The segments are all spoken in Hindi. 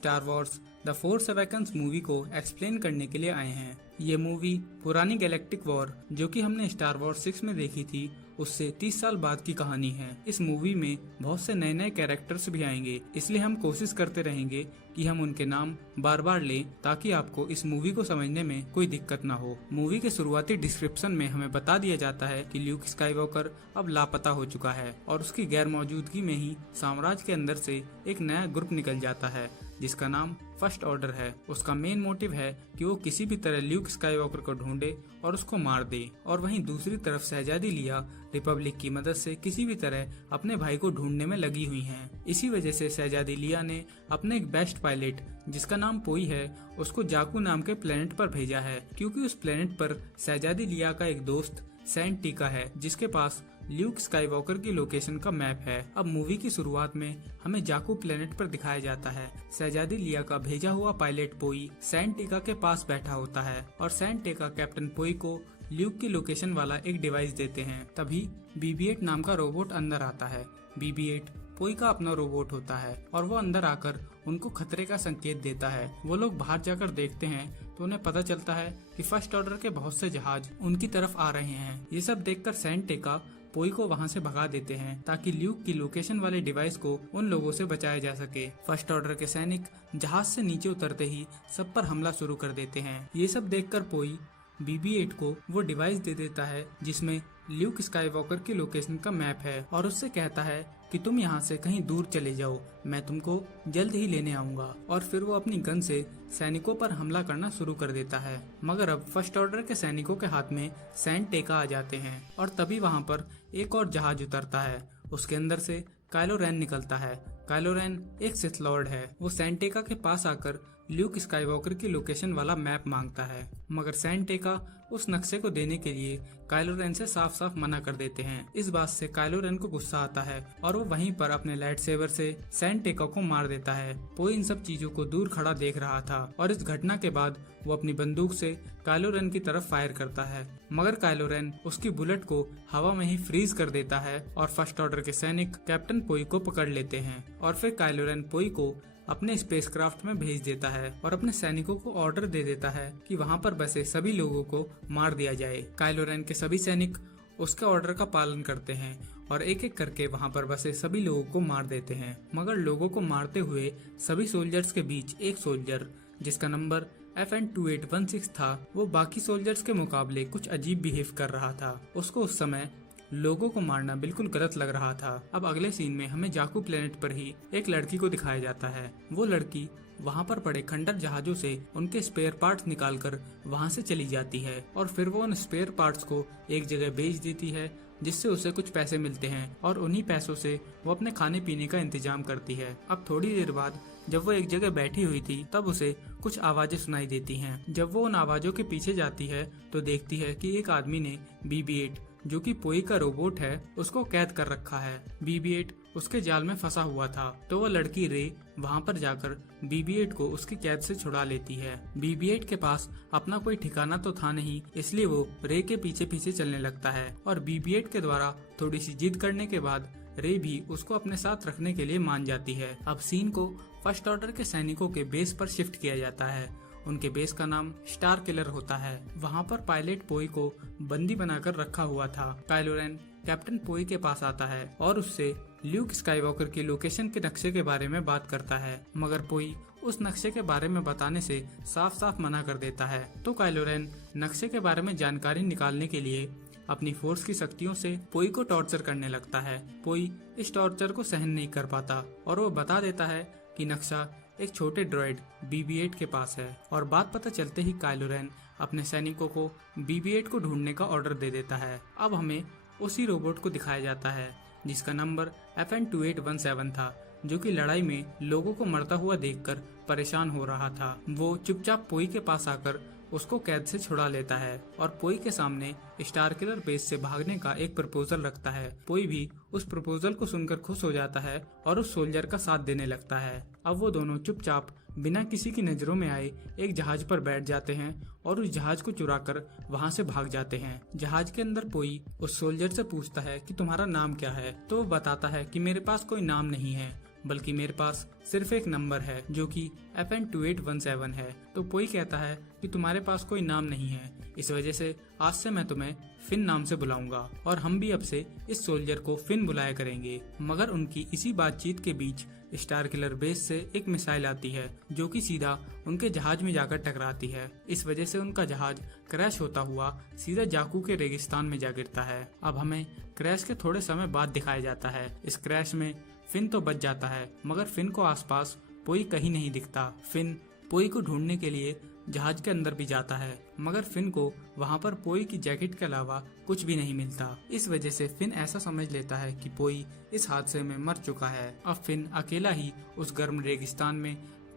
Star Wars the force awakens movie को एक्सप्लेन करने के लिए आए हैं। ये मूवी पुरानी गैलेक्टिक वॉर जो कि हमने स्टार वॉर्स 6 में देखी थी उससे 30 साल बाद की कहानी है। इस मूवी में बहुत से नए नए कैरेक्टर्स भी आएंगे, इसलिए हम कोशिश करते रहेंगे कि हम उनके नाम बार बार लें ताकि आपको इस मूवी को समझने में कोई दिक्कत ना हो। मूवी के शुरुआती डिस्क्रिप्शन में हमें बता दिया जाता है कि ल्यूक स्काईवॉकर अब लापता हो चुका है और उसकी गैर मौजूदगी में ही साम्राज्य के अंदर से एक नया ग्रुप निकल जाता है जिसका नाम फर्स्ट ऑर्डर है। उसका मेन मोटिव है कि वो किसी भी तरह ल्यूक स्काईवॉकर को ढूंढे और उसको मार दे। और वहीं दूसरी तरफ शहजादी लिया रिपब्लिक की मदद से किसी भी तरह अपने भाई को ढूंढने में लगी हुई हैं। इसी वजह से शहजादी लिया ने अपने एक बेस्ट पायलट जिसका नाम पोई है उसको जाकू नाम के प्लेनेट पर भेजा है, क्योंकि उस प्लेनेट पर शहजादी लिया का एक दोस्त सैंड टीका है जिसके पास ल्यूक स्काईवॉकर की लोकेशन का मैप है। अब मूवी की शुरुआत में हमें जाकू प्लेनेट पर दिखाया जाता है। शहजादी लिया का भेजा हुआ पायलट पोई सैंड टीका के पास बैठा होता है और सैंड टीका कैप्टन पोई को ल्यूक की लोकेशन वाला एक डिवाइस देते हैं। तभी BB-8 नाम का रोबोट अंदर आता है। BB-8 पोई का अपना रोबोट होता है और वो अंदर आकर उनको खतरे का संकेत देता है। वो लोग बाहर जाकर देखते हैं तो उन्हें पता चलता है कि फर्स्ट ऑर्डर के बहुत से जहाज उनकी तरफ आ रहे हैं। ये सब देखकर सैंड टीका पोई को वहां से भगा देते हैं ताकि ल्यूक की लोकेशन वाले डिवाइस को उन लोगों से बचाया जा सके। फर्स्ट ऑर्डर के सैनिक जहाज से नीचे उतरते ही सब पर हमला शुरू कर देते हैं। ये सब देखकर पोई BB-8 को वो डिवाइस दे देता है जिसमें ल्यूक स्काईवॉकर की लोकेशन का मैप है और उससे कहता है कि तुम यहाँ से कहीं दूर चले जाओ, मैं तुमको जल्द ही लेने आऊंगा। और फिर वो अपनी गन से सैनिकों पर हमला करना शुरू कर देता है। मगर अब फर्स्ट ऑर्डर के सैनिकों के हाथ में सैंड टीका आ जाते हैं और तभी वहाँ पर एक और जहाज उतरता है। उसके अंदर से काइलो रेन निकलता है। काइलो रेन एक सिथ लॉर्ड है। वो सैंड टीका के पास आकर ल्यूक स्काईवॉकर की लोकेशन वाला मैप मांगता है, मगर सैंड टीका उस नक्शे को देने के लिए काइलो रेन से साफ साफ मना कर देते हैं। इस बात से काइलो रेन को गुस्सा आता है और वो वहीं पर अपने लाइट सेवर से सैंड टीका को मार देता है। पोई इन सब चीजों को दूर खड़ा देख रहा था और इस घटना के बाद वो अपनी बंदूक से काइलो रेन की तरफ फायर करता है, मगर काइलो रेन उसकी बुलेट को हवा में ही फ्रीज कर देता है और फर्स्ट ऑर्डर के सैनिक कैप्टन पोई को पकड़ लेते हैं। और फिर काइलो रेन पोई को अपने स्पेसक्राफ्ट में भेज देता है और अपने सैनिकों को ऑर्डर दे देता है कि वहाँ पर बसे सभी लोगों को मार दिया जाए। काइलो रेन के सभी सैनिक उसके ऑर्डर का पालन करते हैं और एक एक करके वहाँ पर बसे सभी लोगों को मार देते हैं। मगर लोगों को मारते हुए सभी सोल्जर्स के बीच एक सोल्जर जिसका नंबर FN2816 था, वो बाकी सोल्जर्स के मुकाबले कुछ अजीब बिहेव कर रहा था। उसको उस समय लोगों को मारना बिल्कुल गलत लग रहा था। अब अगले सीन में हमें जाकू प्लेनेट पर ही एक लड़की को दिखाया जाता है। वो लड़की वहाँ पर पड़े खंडर जहाजों से उनके स्पेयर पार्ट्स निकालकर वहाँ से चली जाती है और फिर वो उन स्पेयर पार्ट्स को एक जगह बेच देती है जिससे उसे कुछ पैसे मिलते हैं और उन्हीं पैसों से वो अपने खाने पीने का इंतजाम करती है। अब थोड़ी देर बाद जब वो एक जगह बैठी हुई थी तब उसे कुछ आवाजें सुनाई देती हैं। जब वो उन आवाजों के पीछे जाती है तो देखती है कि एक आदमी ने BB-8 जो कि पोई का रोबोट है उसको कैद कर रखा है। BB-8 उसके जाल में फंसा हुआ था तो वो लड़की रे वहाँ पर जाकर BB-8 को उसकी कैद से छुड़ा लेती है। BB-8 के पास अपना कोई ठिकाना तो था नहीं, इसलिए वो रे के पीछे पीछे चलने लगता है और BB-8 के द्वारा थोड़ी सी जिद करने के बाद रे भी उसको अपने साथ रखने के लिए मान जाती है। अब सीन को फर्स्ट ऑर्डर के सैनिकों के बेस पर शिफ्ट किया जाता है। उनके बेस का नाम स्टार किलर होता है। वहाँ पर पायलट पोई को बंदी बनाकर रखा हुआ था। काइलो रेन कैप्टन पोई के पास आता है और उससे ल्यूक स्काईवॉकर की लोकेशन के नक्शे के बारे में बात करता है, मगर पोई उस नक्शे के बारे में बताने से साफ साफ मना कर देता है। तो काइलो रेन नक्शे के बारे में जानकारी निकालने के लिए अपनी फोर्स की शक्तियों से पोई को टॉर्चर करने लगता है। पोई इस टॉर्चर को सहन नहीं कर पाता और वो बता देता है कि नक्शा एक छोटे ड्रॉइड BB-8 के पास है। और बात पता चलते ही काइलो रेन अपने सैनिकों को BB-8 को ढूंढने का ऑर्डर दे देता है। अब हमें उसी रोबोट को दिखाया जाता है जिसका नंबर FN2817 था, जो कि लड़ाई में लोगों को मरता हुआ देखकर परेशान हो रहा था। वो चुपचाप पोई के पास आकर उसको कैद से छुड़ा लेता है और पोई के सामने स्टार किलर बेस से भागने का एक प्रपोजल रखता है। पोई भी उस प्रपोजल को सुनकर खुश हो जाता है और उस सोल्जर का साथ देने लगता है। अब वो दोनों चुपचाप बिना किसी की नजरों में आए एक जहाज पर बैठ जाते हैं और उस जहाज को चुराकर वहाँ से भाग जाते हैं। जहाज के अंदर पोई उस सोल्जर से पूछता है कि तुम्हारा नाम क्या है, तो वो बताता है कि मेरे पास कोई नाम नहीं है। बल्कि मेरे पास सिर्फ एक नंबर है जो कि FN2817 है। तो पोई कहता है कि तुम्हारे पास कोई नाम नहीं है, इस वजह से आज से मैं तुम्हें फिन नाम से बुलाऊंगा और हम भी अब से इस सोल्जर को फिन बुलाया करेंगे। मगर उनकी इसी बातचीत के बीच स्टार किलर बेस से एक मिसाइल आती है जो कि सीधा उनके जहाज में जाकर टकराती है। इस वजह से उनका जहाज क्रैश होता हुआ सीधा जाकू के रेगिस्तान में जा गिरता है। अब हमें क्रैश के थोड़े समय बाद दिखाया जाता है। इस क्रैश में फिन तो बच जाता है, मगर फिन को आसपास पोई कहीं नहीं दिखता। फिन पोई को ढूंढने के लिए जहाज के अंदर भी जाता है, मगर फिन को वहाँ पर पोई की जैकेट के अलावा कुछ भी नहीं मिलता। इस वजह से फिन ऐसा समझ लेता है कि पोई इस हादसे में मर चुका है। अब फिन अकेला ही उस गर्म रेगिस्तान में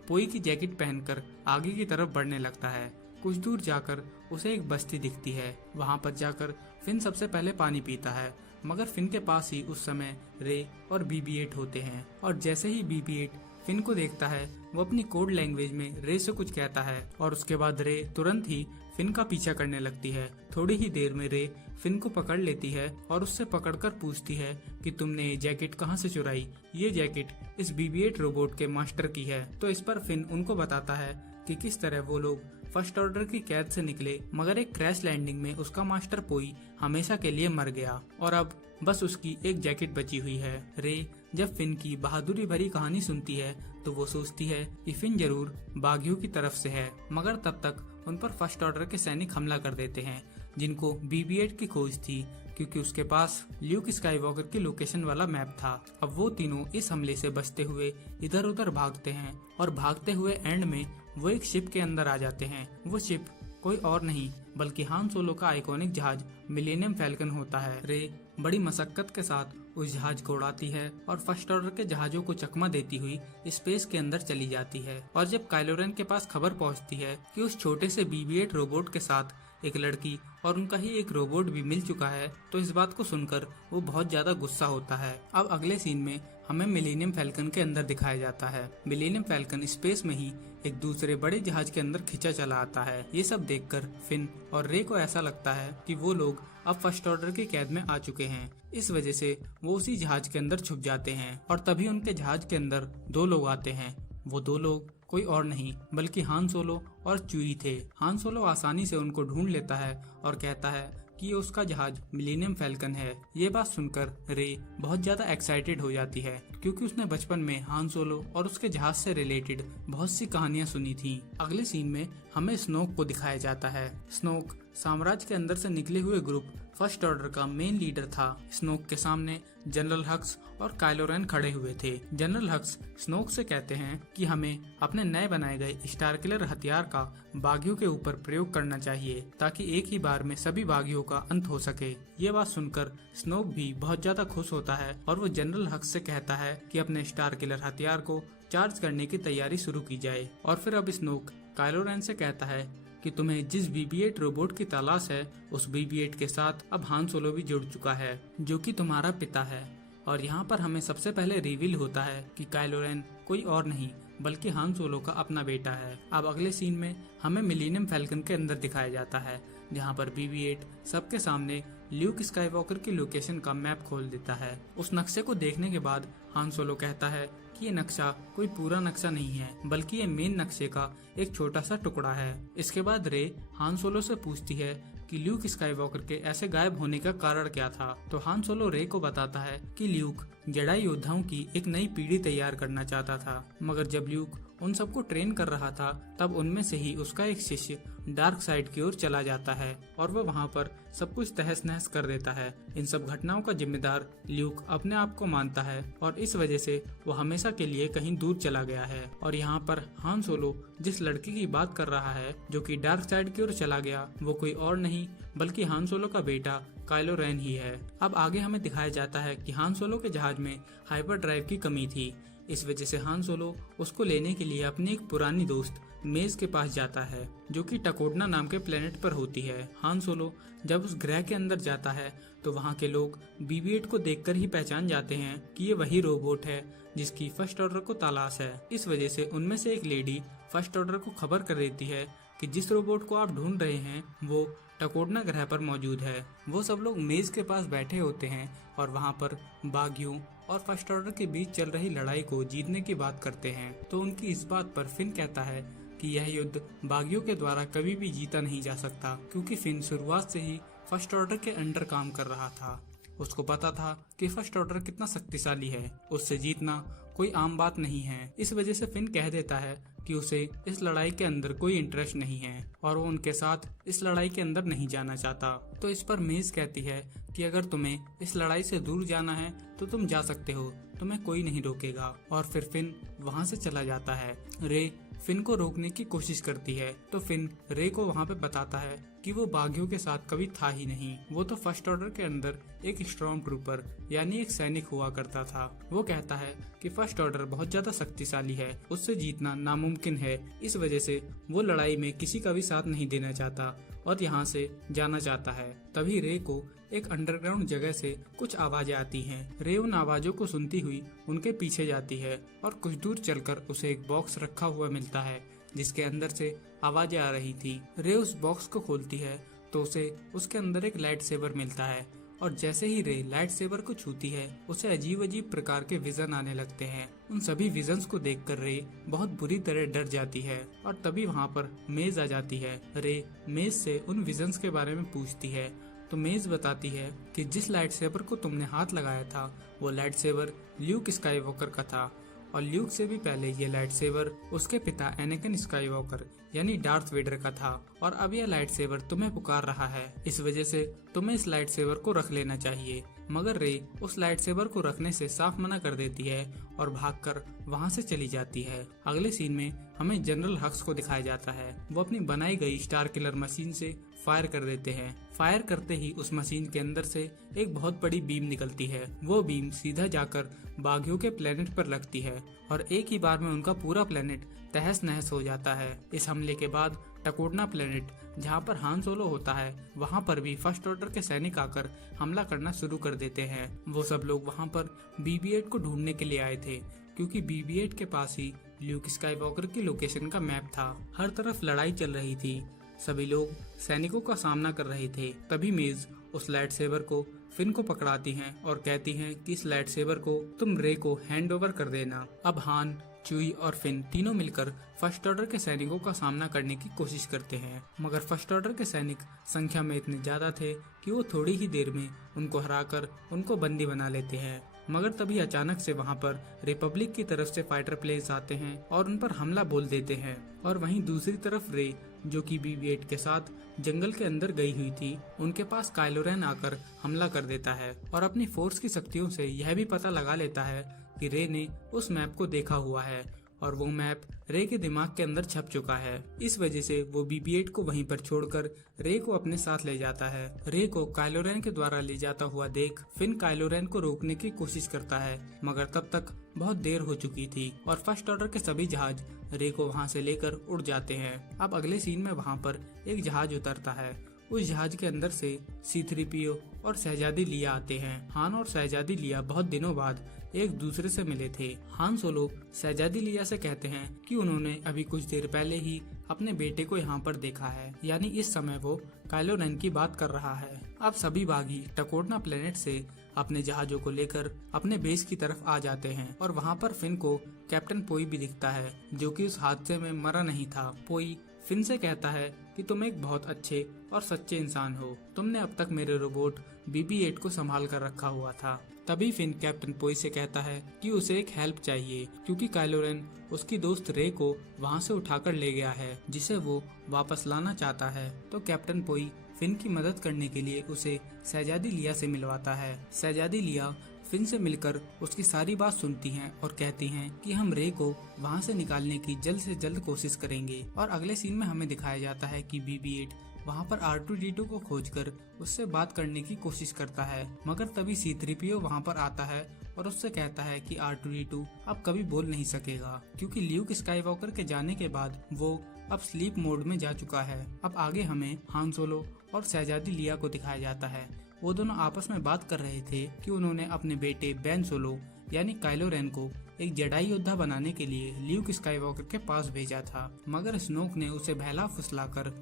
पोई की जैकेट पहनकर आगे की तरफ बढ़ने लगता है। कुछ दूर जाकर उसे एक बस्ती दिखती है। वहाँ पर जाकर फिन सबसे पहले पानी पीता है, मगर फिन के पास ही उस समय रे और BB-8 होते हैं। और जैसे ही BB-8 फिन को देखता है, वो अपनी कोड लैंग्वेज में रे से कुछ कहता है और उसके बाद रे तुरंत ही फिन का पीछा करने लगती है। थोड़ी ही देर में रे फिन को पकड़ लेती है और उससे पकड़कर पूछती है कि तुमने ये जैकेट कहाँ से चुराई? ये जैकेट इस BB-8 रोबोट के मास्टर की है। तो इस पर फिन उनको बताता है कि किस तरह वो लोग फर्स्ट ऑर्डर की कैद से निकले, मगर एक क्रैश लैंडिंग में उसका मास्टर पोई हमेशा के लिए मर गया और अब बस उसकी एक जैकेट बची हुई है। रे जब फिन की बहादुरी भरी कहानी सुनती है तो वो सोचती है कि फिन जरूर बागियों की तरफ से है, मगर तब तक उन पर फर्स्ट ऑर्डर के सैनिक हमला कर देते हैं जिनको BB-8 की खोज थी, क्योंकि उसके पास ल्यूक स्काईवॉकर की लोकेशन वाला मैप था। अब वो तीनों इस हमले से बचते हुए इधर उधर भागते हैं और भागते हुए एंड में वो एक शिप के अंदर आ जाते हैं। वो शिप कोई और नहीं बल्कि हान सोलो का आइकॉनिक जहाज मिलेनियम फैल्कन होता है। रे बड़ी मशक्कत के साथ उस जहाज को उड़ाती है और फर्स्ट ऑर्डर के जहाजों को चकमा देती हुई स्पेस के अंदर चली जाती है। और जब काइलो रेन के पास खबर पहुंचती है कि उस छोटे से BB-8 रोबोट के साथ एक लड़की और उनका ही एक रोबोट भी मिल चुका है, तो इस बात को सुनकर वो बहुत ज्यादा गुस्सा होता है। अब अगले सीन में हमें मिलेनियम फैल्कन के अंदर दिखाया जाता है। मिलेनियम फैल्कन स्पेस में ही एक दूसरे बड़े जहाज के अंदर खिंचा चला आता है। ये सब देखकर फिन और रे को ऐसा लगता है कि वो लोग अब फर्स्ट ऑर्डर की कैद में आ चुके हैं। इस वजह से वो उसी जहाज के अंदर छुप जाते हैं और तभी उनके जहाज के अंदर दो लोग आते हैं। वो दो लोग कोई और नहीं बल्कि हान सोलो और च्यूई थे। हान सोलो आसानी से उनको ढूंढ लेता है और कहता है कि ये उसका जहाज मिलेनियम फैल्कन है। ये बात सुनकर रे बहुत ज्यादा एक्साइटेड हो जाती है, क्योंकि उसने बचपन में हान सोलो और उसके जहाज से रिलेटेड बहुत सी कहानियां सुनी थी। अगले सीन में हमें स्नोक को दिखाया जाता है। स्नोक साम्राज्य के अंदर से निकले हुए ग्रुप फर्स्ट ऑर्डर का मेन लीडर था। स्नोक के सामने जनरल हक्स और काइलो रेन खड़े हुए थे। जनरल हक्स स्नोक से कहते हैं कि हमें अपने नए बनाए गए स्टार किलर हथियार का बागियों के ऊपर प्रयोग करना चाहिए, ताकि एक ही बार में सभी बागियों का अंत हो सके। ये बात सुनकर स्नोक भी बहुत ज्यादा खुश होता है और वो जनरल हक्स से कहता है कि अपने स्टार किलर हथियार को चार्ज करने की तैयारी शुरू की जाए। और फिर अब स्नोक काइलो रेन से कहता है कि तुम्हें जिस BB-8 रोबोट की तलाश है, उस BB-8 के साथ अब हान सोलो भी जुड़ चुका है, जो कि तुम्हारा पिता है। और यहाँ पर हमें सबसे पहले रिवील होता है कि काइलो रेन कोई और नहीं बल्कि हान सोलो का अपना बेटा है। अब अगले सीन में हमें मिलेनियम फैल्कन के अंदर दिखाया जाता है, जहाँ पर BB-8 सबके सामने ल्यूक स्काईवॉकर की लोकेशन का मैप खोल देता है। उस नक्शे को देखने के बाद हान सोलो कहता है कि ये नक्शा कोई पूरा नक्शा नहीं है, बल्कि ये मेन नक्शे का एक छोटा सा टुकड़ा है। इसके बाद रे हान सोलो से पूछती है कि ल्यूक स्काईवॉकर के ऐसे गायब होने का कारण क्या था। तो हान सोलो रे को बताता है कि ल्यूक जेडाई योद्धाओं की एक नई पीढ़ी तैयार करना चाहता था, मगर जब ल्यूक उन सबको ट्रेन कर रहा था तब उनमें से ही उसका एक शिष्य डार्क साइड की ओर चला जाता है और वह वहाँ पर सब कुछ तहस नहस कर देता है। इन सब घटनाओं का जिम्मेदार ल्यूक अपने आप को मानता है और इस वजह से वो हमेशा के लिए कहीं दूर चला गया है। और यहाँ पर हान सोलो जिस लड़के की बात कर रहा है जो कि डार्क साइड की ओर चला गया, वो कोई और नहीं बल्कि हान सोलो का बेटा काइलो रेन ही है। अब आगे हमें दिखाया जाता है कि हान सोलो के जहाज में हाइपर ड्राइव की कमी थी। इस वजह से हान सोलो उसको लेने के लिए अपनी एक पुरानी दोस्त मेज के पास जाता है, जो कि टकोडना नाम के प्लेनेट पर होती है। हान सोलो जब उस ग्रह के अंदर जाता है तो वहाँ के लोग BB-8 को देखकर ही पहचान जाते हैं कि ये वही रोबोट है जिसकी फर्स्ट ऑर्डर को तलाश है। इस वजह से उनमें से एक लेडी फर्स्ट ऑर्डर को खबर कर देती है कि जिस रोबोट को आप ढूंढ रहे हैं वो टकोडना ग्रह पर मौजूद है। वो सब लोग मेज के पास बैठे होते हैं और वहाँ पर बागियों और फर्स्ट ऑर्डर के बीच चल रही लड़ाई को जीतने की बात करते हैं। तो उनकी इस बात पर फिन कहता है कि यह युद्ध बागियों के द्वारा कभी भी जीता नहीं जा सकता, क्योंकि फिन शुरुआत से ही फर्स्ट ऑर्डर के अंडर काम कर रहा था। उसको पता था कि फर्स्ट ऑर्डर कितना शक्तिशाली है, उससे जीतना कोई आम बात नहीं है। इस वजह से फिन कह देता है कि उसे इस लड़ाई के अंदर कोई इंटरेस्ट नहीं है और वो उनके साथ इस लड़ाई के अंदर नहीं जाना चाहता। तो इस पर मेज कहती है कि अगर तुम्हें इस लड़ाई से दूर जाना है तो तुम जा सकते हो, तुम्हें कोई नहीं रोकेगा। और फिर फिन वहाँ से चला जाता है। रे फिन को रोकने की कोशिश करती है तो फिन रे को वहाँ पे बताता है कि वो बागियों के साथ कभी था ही नहीं, वो तो फर्स्ट ऑर्डर के अंदर एक स्ट्रॉन्ग ट्रूपर यानी एक सैनिक हुआ करता था। वो कहता है कि फर्स्ट ऑर्डर बहुत ज्यादा शक्तिशाली है, उससे जीतना नामुमकिन है, इस वजह से वो लड़ाई में किसी का भी साथ नहीं देना चाहता और यहाँ से जाना चाहता है। तभी रे को एक अंडरग्राउंड जगह से कुछ आवाजें आती हैं। रे उन आवाजों को सुनती हुई उनके पीछे जाती है और कुछ दूर चलकर उसे एक बॉक्स रखा हुआ मिलता है जिसके अंदर से आवाजें आ रही थी। रे उस बॉक्स को खोलती है तो उसे उसके अंदर एक लाइट सेबर मिलता है और जैसे ही रे लाइट सेबर को छूती है उसे अजीब अजीब प्रकार के विजन आने लगते हैं। उन सभी विजन्स को देखकर रे बहुत बुरी तरह डर जाती है और तभी वहाँ पर मेज आ जाती है। रे मेज से उन विजन्स के बारे में पूछती है तो मेज बताती है कि जिस लाइट सेबर को तुमने हाथ लगाया था वो लाइट सेबर ल्यूक स्काईवॉकर का था और ल्यूक से भी पहले ये लाइट सेबर उसके पिता एनाकिन स्काईवॉकर यानी डार्थ वेडर का था और अब यह लाइट सेबर तुम्हें पुकार रहा है, इस वजह से तुम्हें इस लाइट सेबर को रख लेना चाहिए। मगर रे उस लाइट सेबर को रखने से साफ मना कर देती है और भागकर वहां से चली जाती है। अगले सीन में हमें जनरल हक्स को दिखाया जाता है। वो अपनी बनाई गई स्टार किलर मशीन से फायर कर देते हैं। फायर करते ही उस मशीन के अंदर से एक बहुत बड़ी बीम निकलती है। वो बीम सीधा जाकर बागियों के प्लेनेट पर लगती है और एक ही बार में उनका पूरा प्लेनेट तहस नहस हो जाता है। इस हमले के बाद टकोडना प्लेनेट जहाँ पर हान सोलो होता है वहाँ पर भी फर्स्ट ऑर्डर के सैनिक आकर हमला करना शुरू कर देते हैं। वो सब लोग वहाँ पर BB-8 को ढूंढने के लिए आए थे क्योंकि BB-8 के पास ही ल्यूक स्काईवॉकर की लोकेशन का मैप था। हर तरफ लड़ाई चल रही थी, सभी लोग सैनिकों का सामना कर रहे थे। तभी मेज उस लाइट सेबर को फिन को पकड़ाती हैं और कहती हैं कि इस लाइट सेबर को तुम रे को हैंड ओवर कर देना। अब हान, चुई और फिन तीनों मिलकर फर्स्ट ऑर्डर के सैनिकों का सामना करने की कोशिश करते हैं, मगर फर्स्ट ऑर्डर के सैनिक संख्या में इतने ज्यादा थे कि वो थोड़ी ही देर में उनको हराकर उनको बंदी बना लेते हैं। मगर तभी अचानक से वहाँ पर रिपब्लिक की तरफ से फाइटर प्लेन्स आते हैं और उन पर हमला बोल देते हैं। और वहीं दूसरी तरफ रे जो कि BB-8 के साथ जंगल के अंदर गई हुई थी, उनके पास काइलो रेन आकर हमला कर देता है और अपनी फोर्स की शक्तियों से यह भी पता लगा लेता है कि रे ने उस मैप को देखा हुआ है और वो मैप रे के दिमाग के अंदर छप चुका है। इस वजह से वो BB-8 को वहीं पर छोड़कर रे को अपने साथ ले जाता है। रे को काइलो रेन के द्वारा ले जाता हुआ देख फिन काइलो रेन को रोकने की कोशिश करता है, मगर तब तक बहुत देर हो चुकी थी और फर्स्ट ऑर्डर के सभी जहाज रे को वहाँ से लेकर उड़ जाते हैं। अब अगले सीन में वहाँ पर एक जहाज उतरता है। उस जहाज के अंदर से C-3PO और शहजादी लिया आते हैं। हान और शहजादी लिया बहुत दिनों बाद एक दूसरे से मिले थे। हान सोलो शहजादी लिया से कहते हैं कि उन्होंने अभी कुछ देर पहले ही अपने बेटे को यहाँ पर देखा है, यानी इस समय वो काइलो रेन की बात कर रहा है। अब सभी बागी टकोडना प्लेनेट से अपने जहाजों को लेकर अपने बेस की तरफ आ जाते हैं और वहाँ पर फिन को कैप्टन पोई भी दिखता है जो कि उस हादसे में मरा नहीं था। पोई फिन से कहता है कि तुम एक बहुत अच्छे और सच्चे इंसान हो, तुमने अब तक मेरे रोबोट BB-8 को संभाल कर रखा हुआ था। तभी फिन कैप्टन पोई से कहता है कि उसे एक हेल्प चाहिए क्योंकि काइलो रेन उसकी दोस्त रे को वहाँ से उठाकर ले गया है जिसे वो वापस लाना चाहता है। तो कैप्टन पोई फिन की मदद करने के लिए उसे शहजादी लिया से मिलवाता है। शहजादी लिया फिन से मिलकर उसकी सारी बात सुनती हैं और कहती हैं कि हम रे को वहाँ से निकालने की जल्द से जल्द कोशिश करेंगे। और अगले सीन में हमें दिखाया जाता है कि BB-8 वहाँ पर R2-D2 को खोजकर उससे बात करने की कोशिश करता है, मगर तभी C-3PO वहाँ पर आता है और उससे कहता है कि R2-D2 अब कभी बोल नहीं सकेगा क्योंकि ल्यूक स्काईवॉकर के जाने के बाद वो अब स्लीप मोड में जा चुका है। अब आगे हमें हान सोलो और शहजादी लिया को दिखाया जाता है। वो दोनों आपस में बात कर रहे थे कि उन्होंने अपने बेटे बेन सोलो यानी काइलो रेन को एक जेडाई योद्धा बनाने के लिए ल्यूक स्काईवॉकर के पास भेजा था, मगर स्नोक ने उसे बहला फुसलाकर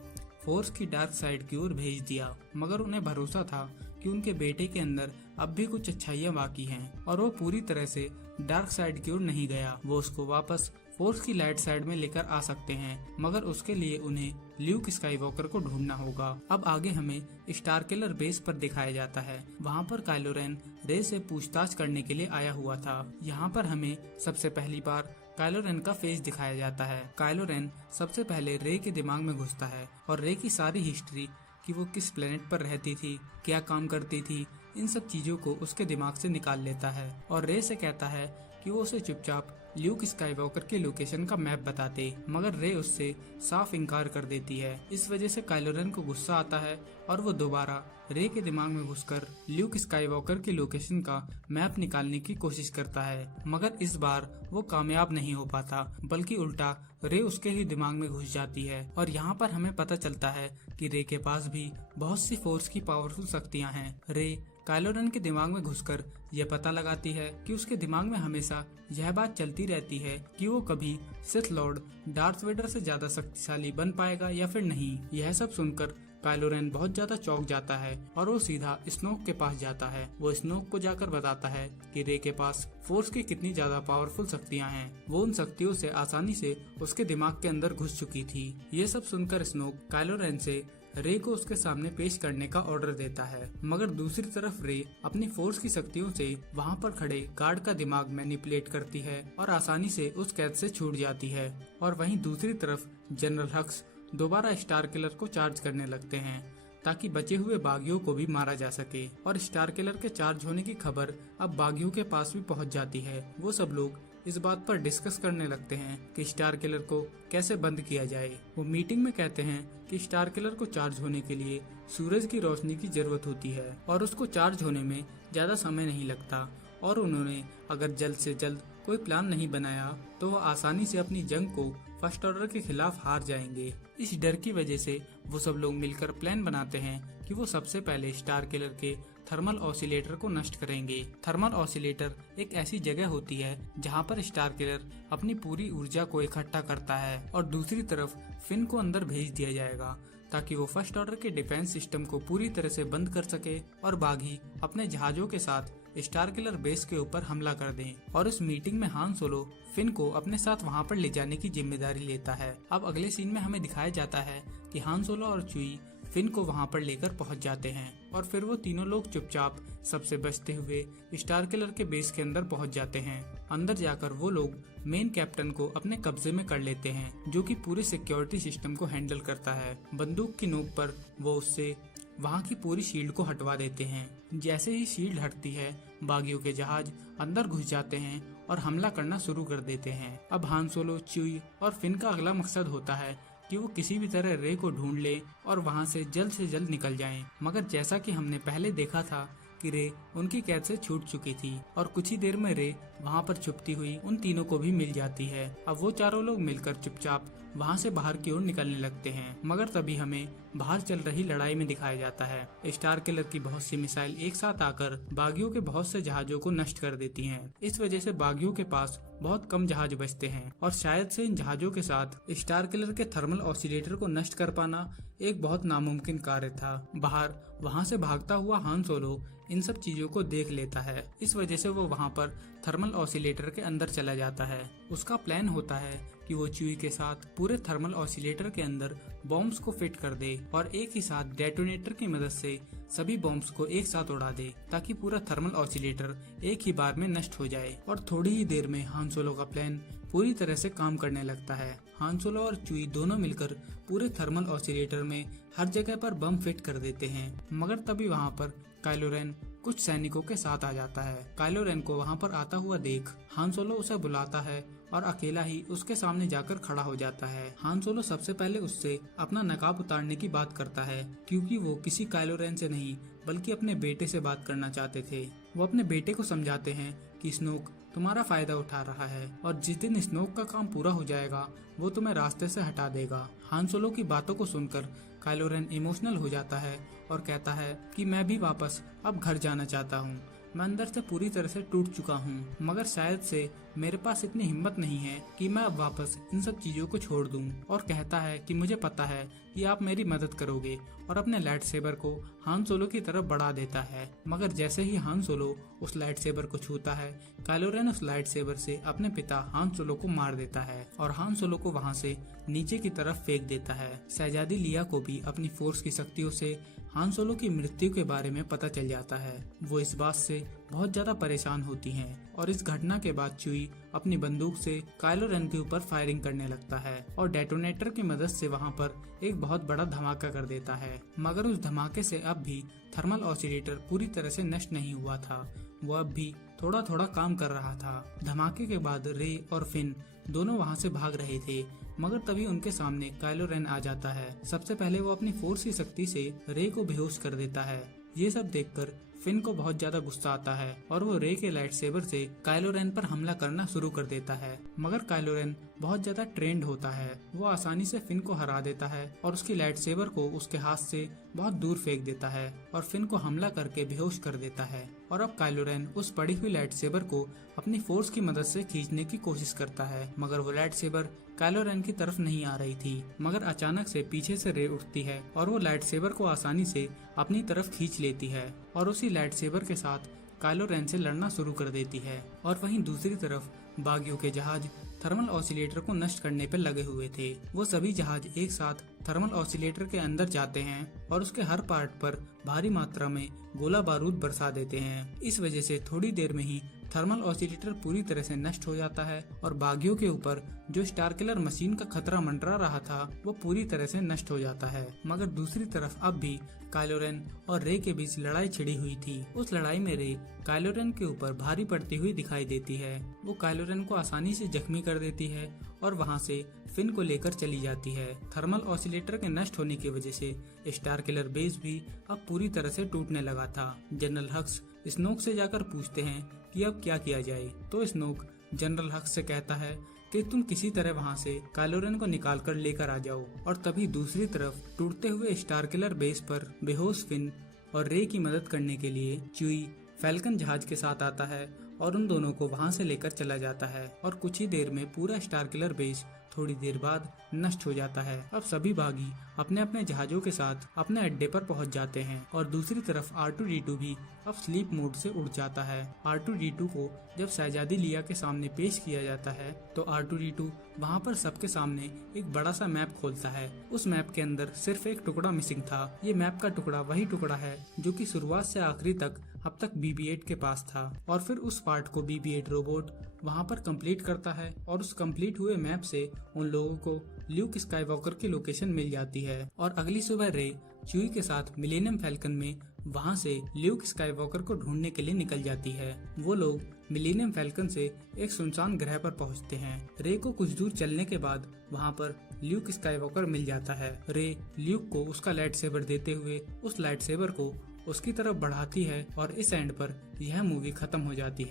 फोर्स की डार्क साइड की ओर भेज दिया। मगर उन्हें भरोसा था कि उनके बेटे के अंदर अब भी कुछ अच्छाइयाँ बाकी हैं और वो पूरी तरह से डार्क साइड की ओर नहीं गया। वो उसको वापस फोर्स की लाइट साइड में लेकर आ सकते हैं, मगर उसके लिए उन्हें ल्यूक स्काईवॉकर को ढूंढना होगा। अब आगे हमें स्टार किलर बेस पर दिखाया जाता है। वहाँ पर काइलो रेन रे से पूछताछ करने के लिए आया हुआ था। यहाँ पर हमें सबसे पहली बार काइलो रेन का फेस दिखाया जाता है। काइलो रेन सबसे पहले रे के दिमाग में घुसता है और रे की सारी हिस्ट्री कि वो किस प्लेनेट पर रहती थी, क्या काम करती थी, इन सब चीजों को उसके दिमाग से निकाल लेता है और रे से कहता है कि वो उसे चुपचाप ल्यूक स्काईवॉकर के लोकेशन का मैप बताते, मगर रे उससे साफ इनकार कर देती है। इस वजह से काइलो रेन को गुस्सा आता है और वो दोबारा रे के दिमाग में घुसकर ल्यूक स्काईवॉकर के लोकेशन का मैप निकालने की कोशिश करता है, मगर इस बार वो कामयाब नहीं हो पाता, बल्कि उल्टा रे उसके ही दिमाग में घुस जाती है। और यहाँ पर हमें पता चलता है कि रे के पास भी बहुत सी फोर्स की पावरफुल शक्तियाँ हैं। रे काइलो रेन के दिमाग में घुसकर यह पता लगाती है कि उसके दिमाग में हमेशा यह बात चलती रहती है कि वो कभी सिथ लॉर्ड डार्थ वेडर से ज्यादा शक्तिशाली बन पाएगा या फिर नहीं। यह सब सुनकर काइलो रेन बहुत ज्यादा चौंक जाता है और वो सीधा स्नोक के पास जाता है। वो स्नोक को जाकर बताता है कि रे के पास फोर्स की कितनी ज्यादा पावरफुल शक्तियां हैं। वो उन शक्तियों से आसानी से उसके दिमाग के अंदर घुस चुकी थी। ये सब सुनकर स्नोक काइलो रेन से रे को उसके सामने पेश करने का ऑर्डर देता है, मगर दूसरी तरफ रे अपनी फोर्स की शक्तियों से वहाँ पर खड़े गार्ड का दिमाग मैनिपुलेट करती है और आसानी से उस कैद से छूट जाती है। और वहीं दूसरी तरफ जनरल हक्स दोबारा स्टार किलर को चार्ज करने लगते हैं ताकि बचे हुए बागियों को भी मारा जा सके। और स्टार किलर के चार्ज होने की खबर अब बागियों के पास भी पहुंच जाती है। वो सब लोग इस बात पर डिस्कस करने लगते हैं कि स्टार किलर को कैसे बंद किया जाए। वो मीटिंग में कहते हैं कि स्टार किलर को चार्ज होने के लिए सूरज की रोशनी की जरूरत होती है और उसको चार्ज होने में ज्यादा समय नहीं लगता, और उन्होंने अगर जल्द से जल्द कोई प्लान नहीं बनाया तो वो आसानी से अपनी जंग को फर्स्ट ऑर्डर के खिलाफ हार जाएंगे। इस डर की वजह से वो सब लोग मिलकर प्लान बनाते हैं कि वो सबसे पहले स्टार किलर के थर्मल ऑसिलेटर को नष्ट करेंगे। थर्मल ऑसिलेटर एक ऐसी जगह होती है जहां पर स्टार किलर अपनी पूरी ऊर्जा को इकट्ठा करता है और दूसरी तरफ फिन को अंदर भेज दिया जाएगा ताकि वो फर्स्ट ऑर्डर के डिफेंस सिस्टम को पूरी तरह से बंद कर सके और बागी अपने जहाजों के साथ स्टार किलर बेस के ऊपर हमला कर दें। और इस मीटिंग में हान सोलो फिन को अपने साथ वहां पर ले जाने की जिम्मेदारी लेता है। अब अगले सीन में हमें दिखाया जाता है कि हान सोलो और चुई फिन को वहां पर लेकर पहुंच जाते हैं और फिर वो तीनों लोग चुपचाप सबसे बचते हुए स्टार किलर के बेस के अंदर पहुंच जाते हैं। अंदर जाकर वो लोग मेन कैप्टन को अपने कब्जे में कर लेते हैं, जो कि पूरे सिक्योरिटी सिस्टम को हैंडल करता है। बंदूक की नोक पर वो उससे वहाँ की पूरी शील्ड को हटवा देते हैं। जैसे ही शील्ड हटती है, बागियों के जहाज अंदर घुस जाते हैं और हमला करना शुरू कर देते हैं। अब हान सोलो, च्यूई और फिन का अगला मकसद होता है कि वो किसी भी तरह रे को ढूंढ ले और वहाँ से जल्द निकल जाएं। मगर जैसा कि हमने पहले देखा था कि रे उनकी कैद से छूट चुकी थी और कुछ ही देर में रे वहाँ पर छुपती हुई उन तीनों को भी मिल जाती है। अब वो चारों लोग मिलकर चुपचाप वहाँ से बाहर की ओर निकलने लगते हैं, मगर तभी हमें बाहर चल रही लड़ाई में दिखाया जाता है। स्टार किलर की बहुत सी मिसाइल एक साथ आकर बागियों के बहुत से जहाजों को नष्ट कर देती हैं। इस वजह से बागियों के पास बहुत कम जहाज बचते हैं और शायद से इन जहाजों के साथ स्टार किलर के थर्मल ऑसिलेटर को नष्ट कर पाना एक बहुत नामुमकिन कार्य था। बाहर वहाँ से भागता हुआ हान सोलो इन सब चीजों को देख लेता है। इस वजह से वो वहाँ पर थर्मल ऑसिलेटर के अंदर चला जाता है। उसका प्लान होता है कि वो च्यूई के साथ पूरे थर्मल ऑसिलेटर के अंदर बॉम्ब्स को फिट कर दे और एक ही साथ डेटोनेटर की मदद से सभी बॉम्ब्स को एक साथ उड़ा दे ताकि पूरा थर्मल ऑसिलेटर एक ही बार में नष्ट हो जाए। और थोड़ी ही देर में हान सोलो का प्लान पूरी तरह से काम करने लगता है। हान सोलो और च्यूई दोनों मिलकर पूरे थर्मल ऑसिलेटर में हर जगह पर बम फिट कर देते हैं, मगर तभी वहाँ पर काइलो रेन कुछ सैनिकों के साथ आ जाता है। काइलो रेन को वहाँ पर आता हुआ देख हान सोलो उसे बुलाता है और अकेला ही उसके सामने जाकर खड़ा हो जाता है। हान सोलो सबसे पहले उससे अपना नकाब उतारने की बात करता है, क्योंकि वो किसी काइलो रेन से नहीं बल्कि अपने बेटे से बात करना चाहते थे। वो अपने बेटे को समझाते हैं कि स्नोक तुम्हारा फायदा उठा रहा है और जिस दिन स्नोक का काम पूरा हो जाएगा वो तुम्हें रास्ते से हटा देगा। हान सोलो की बातों को सुनकर काइलो रेन इमोशनल हो जाता है और कहता है कि मैं भी वापस अब घर जाना चाहता हूँ। मैं अंदर से पूरी तरह से टूट चुका हूँ, मगर शायद से मेरे पास इतनी हिम्मत नहीं है कि मैं अब वापस इन सब चीजों को छोड़ दूं। और कहता है कि मुझे पता है कि आप मेरी मदद करोगे, और अपने लाइट सेबर को हान सोलो की तरफ बढ़ा देता है। मगर जैसे ही हान सोलो उस लाइट सेबर को छूता है, काइलो रेन उस लाइट सेबर से अपने पिता हान सोलो को मार देता है और हान सोलो को वहाँ से नीचे की तरफ फेंक देता है। शहजादी लिया को भी अपनी फोर्स की शक्तियों से हान सोलो की मृत्यु के बारे में पता चल जाता है। वो इस बात से बहुत ज्यादा परेशान होती हैं और इस घटना के बाद चुई अपनी बंदूक से काइलो रेन के ऊपर फायरिंग करने लगता है और डेटोनेटर की मदद से वहाँ पर एक बहुत बड़ा धमाका कर देता है। मगर उस धमाके से अब भी थर्मल ऑसिलेटर पूरी तरह से नष्ट नहीं हुआ था, वो अब भी थोड़ा थोड़ा काम कर रहा था। धमाके के बाद रे और फिन दोनों वहाँ से भाग रहे थे, मगर तभी उनके सामने काइलो रेन आ जाता है। सबसे पहले वो अपनी फोर्स की शक्ति से रे को बेहोश कर देता है। ये सब देखकर फिन को बहुत ज्यादा गुस्सा आता है और वो रे के लाइट सेबर से काइलो रेन पर हमला करना शुरू कर देता है। मगर काइलो रेन बहुत ज्यादा ट्रेंड होता है, वो आसानी से फिन को हरा देता है और उसकी लाइट सेबर को उसके हाथ से बहुत दूर फेंक देता है और फिन को हमला करके बेहोश कर देता है। और अब काइलो रेन उस पड़ी हुई लाइट सेबर को अपनी फोर्स की मदद से खींचने की कोशिश करता है, मगर वो लाइट सेबर काइलो रेन की तरफ नहीं आ रही थी। मगर अचानक से पीछे से रे उठती है और वो लाइट सेबर को आसानी से अपनी तरफ खींच लेती है और उसी लाइट सेबर के साथ काइलो रेन से लड़ना शुरू कर देती है। और वहीं दूसरी तरफ बागियों के जहाज थर्मल ऑसिलेटर को नष्ट करने पर लगे हुए थे। वो सभी जहाज एक साथ थर्मल ऑसिलेटर के अंदर जाते हैं और उसके हर पार्ट पर भारी मात्रा में गोला बारूद बरसा देते हैं। इस वजह से थोड़ी देर में ही थर्मल ऑसिलेटर पूरी तरह से नष्ट हो जाता है और बागियों के ऊपर जो स्टार किलर मशीन का खतरा मंडरा रहा था वो पूरी तरह से नष्ट हो जाता है। मगर दूसरी तरफ अब भी काइलो रेन और रे के बीच लड़ाई छिड़ी हुई थी। उस लड़ाई में रे काइलो रेन के ऊपर भारी पड़ती हुई दिखाई देती है। वो काइलो रेन को आसानी से जख्मी कर देती है और वहाँ से फिन को लेकर चली जाती है। थर्मल ऑसिलेटर के नष्ट होने की वजह से स्टार किलर बेस भी अब पूरी तरह से टूटने लगा था। जनरल हक्स स्नोक से जाकर पूछते हैं कि अब क्या किया जाए, तो स्नोक जनरल हक्स से कहता है कि तुम किसी तरह वहाँ से काइलो रेन को निकाल कर लेकर आ जाओ। और तभी दूसरी तरफ टूटते हुए स्टार किलर बेस पर बेहोश फिन और रे की मदद करने के लिए चुई फैल्कन जहाज के साथ आता है और उन दोनों को वहां से लेकर चला जाता है और कुछ ही देर में पूरा स्टार किलर बेस थोड़ी देर बाद नष्ट हो जाता है। अब सभी बागी अपने अपने जहाजों के साथ अपने अड्डे पर पहुंच जाते हैं और दूसरी तरफ R2-D2 भी अब स्लीप मोड से उड़ जाता है। R2-D2 को जब शहजादी लिया के सामने पेश किया जाता है तो R2-D2 वहां पर सबके सामने एक बड़ा सा मैप खोलता है। उस मैप के अंदर सिर्फ एक टुकड़ा मिसिंग था। ये मैप का टुकड़ा वही टुकड़ा है जो कि शुरुआत से आखिरी तक अब तक BB-8 के पास था। और फिर उस पार्ट को BB-8 रोबोट वहां पर कंप्लीट करता है और उस कंप्लीट हुए मैप से उन लोगों को ल्यूक स्काईवॉकर की लोकेशन मिल जाती है। और अगली सुबह रे च्यूई के साथ मिलेनियम फैल्कन में वहां से ल्यूक स्काईवॉकर को ढूंढने के लिए निकल जाती है। वो लोग मिलेनियम फैल्कन से एक सुनसान ग्रह पर पहुंचते हैं। रे को कुछ दूर चलने के बाद वहां पर ल्यूक स्काईवॉकर मिल जाता है। रे ल्यूक को उसका लाइट सेबर देते हुए उस लाइट सेबर को उसकी तरफ बढ़ाती है और इस एंड पर यह मूवी खत्म हो जाती है।